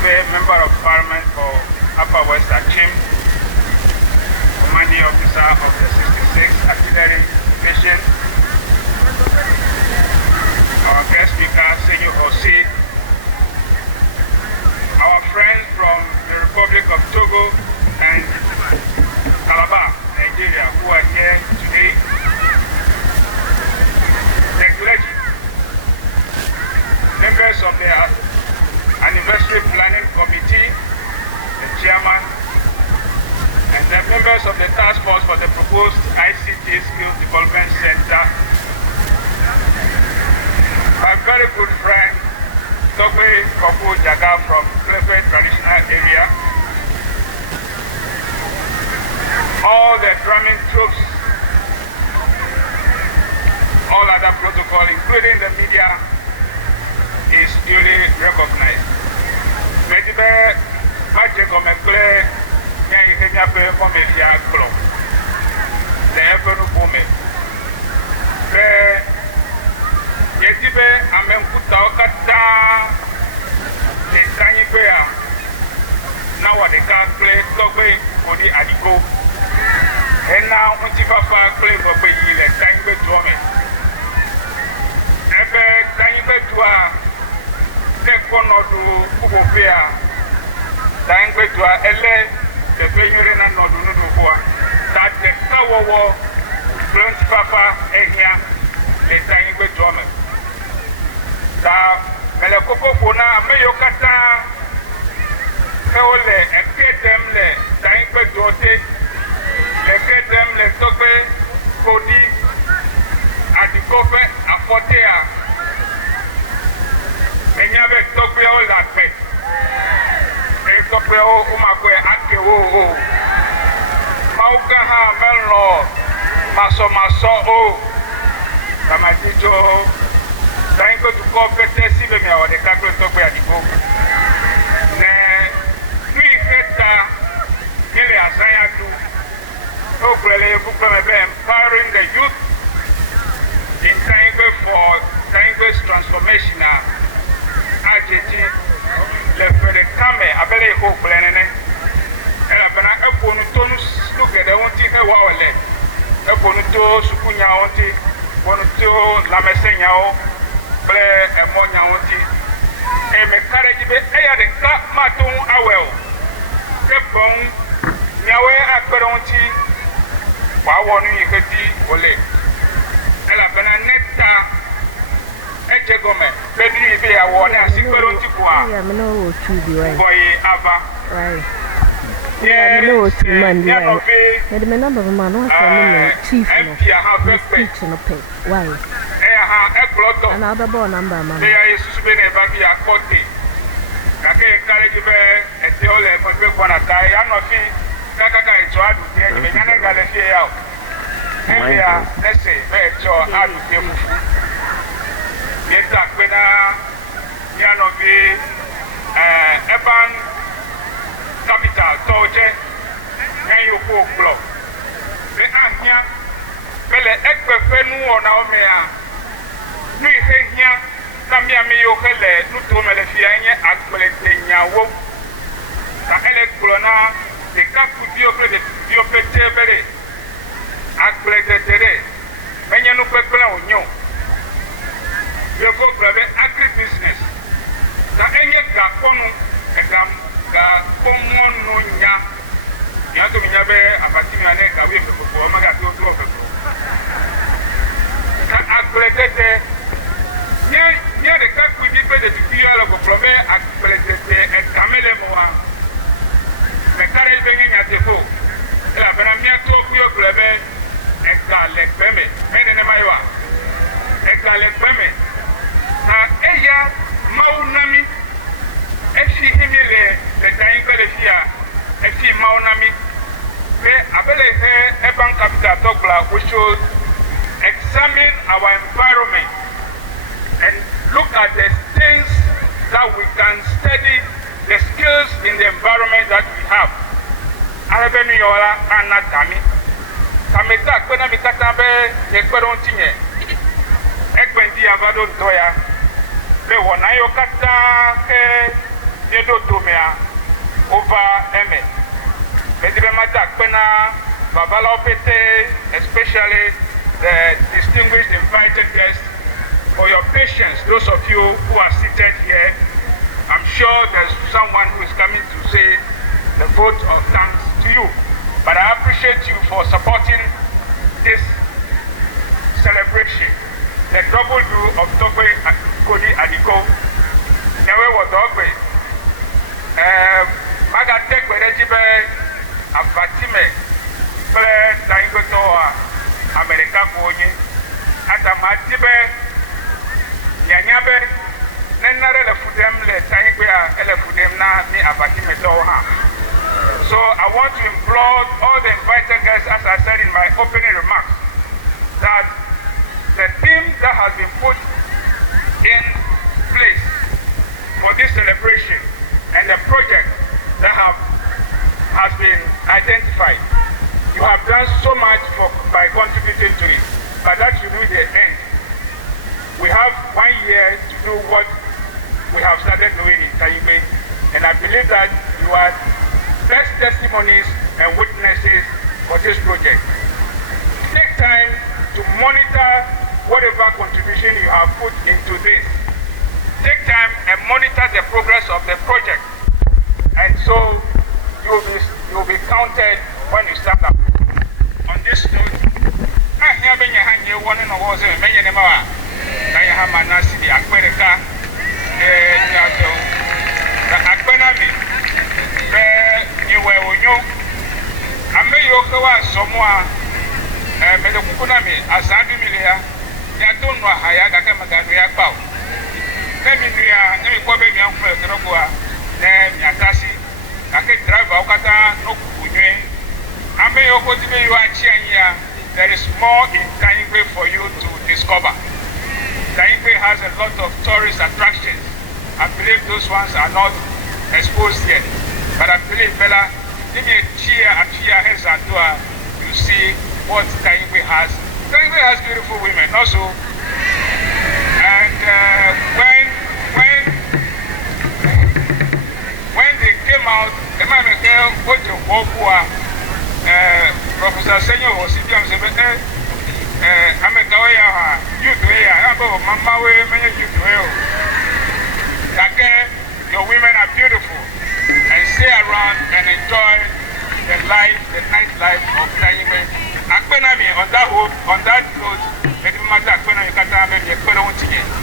Member of Parliament for Upper West Achim, Commanding Officer of the 66th Artillery Division, our guest speaker, Senior Osie, our friends from the Republic of Togo and Calabar, Nigeria, who are here today, the clergy, members of the Anniversary Planning Committee, the chairman, and the members of the task force for the proposed ICT Skills Development Center. My very good friend, Tekpor Kopu Jaga from Cleveland Traditional Area, all the drumming troops, all other protocol, including the media, is duly recognized. Medibe Majeko Mekle Nyanya Pe Pomefia Klo. The Ebonu Bome. Yetibe Amenkuta Okata the Tanyigbe now what they can play Togbe Kodi Adiko. And now Untifafa play Gobe Yile Tanyigbe Drome. Ebe Tanyigbe Dua Tekpor nodu Kubopea Tanyigbe Dua Ele the Penyurena nodu Nuduboa that the Kawawo Untifafa Ehia the Tanyigbe Drome. Da Melekoko Fona Meyokata Eole Ekedem le Tanyigbe Duote Ekedem le Togbe Kodi Adikofe Afotea Enyabe Togbe Olape Togbe Umakwe Akewo Maukaha Melno Maso O Kamatijo Tanyigbe to call Pete Sibemia or the Kakle Togbe Adiko. Ne Nui Keta Nile Asaya do Okrele Bukremebe empowering the youth in Tanyigbe for Tanyigbe's transformation. AJT Le Fede Kame Abele Okrenene Elabana Eponu Tonus Lugede Wonti Hewawele Eponu To Sukunya Wonti Wonu To Lamesenya O Ble Emonya Wonti me Tanyigbe Eya de Ka Maton Awel Kepon Nyawe Akpere Wonti Wawonu Yiketi Ole Elabana Neta Ejegome Pedri Ibe Awone Asikpere Tikwa Yeah, I know what to do. Boy Ava Right. Yeah, I know what to do. Right. The number of man was chief speech no pay. Why? Another born number man. They are suspended back here Kote. Kake Kalejibe Etiole Mokwana Kai Anofi Kaka Echo Adu Yana Galefi out. Area let's say Echo Adu Fufu. Yeta Kwena Yanovi Eban Capital Toje Nayoko Block. The Anya Bele Ekpefenu or Naomea Nui Henya Namia Mio Hele Nutumele Fianya Aquelenya Wo the Electrona the Kaku Diope Tebere Aquetere Menyanu Pekula Unyo. You go grab agribusiness. The Enya Gaponu Gapomon Nunya. You have to be a Patimane Gawi for Omega 2 of Aquetere near the Cap we did the Tukia of Prome Aquetere and Camele Moa. The carriage bringing at the foe. Elabamia Tokyo Grebe, Exalec Peme, Menemawa, Exalec Peme. Eya Maunami, Eshi Himile, the Tanyigbe Fia, Eshi Maunami, Abele Eban Capital Togla, we should examine our environment and look at the things that we can study, the skills in the environment that we have. Arabenu Yola Anatami, Kameta Kwena Mikatabe, Ekwerontinye, Ekwendi Avado Toya. The one I kata Nedo Tomea over Eme. Medibemata Pena, Babala Opete, especially the distinguished invited guests, for your patience, those of you who are seated here. I'm sure there's someone who is coming to say the vote of thanks to you. But I appreciate you for supporting this celebration. The double do of Togbe Kodi Adiko. Newe wo Dogbe. Maga Tekpor Ejibe Afatime. Ple Tanyigbe Toa America Konye. Atama Tibe Nyanyabe. Nenare le fudem le Tanyigbe ele fudem na ni Afatime Toa. So I want to implore all the invited guests, as I said in my opening remarks, that the theme that has been put in place for this celebration and the project that has been identified, you have done so much by contributing to it, but that should be the end. We have 1 year to do what we have started doing in Tanyigbe, and I believe that you are best testimonies and witnesses for this project. Take time to monitor whatever contribution you have put into this. Take time and monitor the progress of the project. And so you'll be counted when you stand up. On this note, there is more in Tanyigbe for you to discover. Tanyigbe has a lot of tourist attractions. I believe those ones are not exposed yet. But I believe, Bella, give me a cheer heads and door, you see what Tanyigbe has. Tanyigbe has beautiful women also. And when they came out, the man what you walk Professor Senyo was sitting on the I'm a Kawaya, you do it, I'm a Mama way, many you do it. Your women are beautiful, and stay around and enjoy the nightlife of Tanyigbe. Akpenami on that note, let me matter Akpenami Kata, maybe a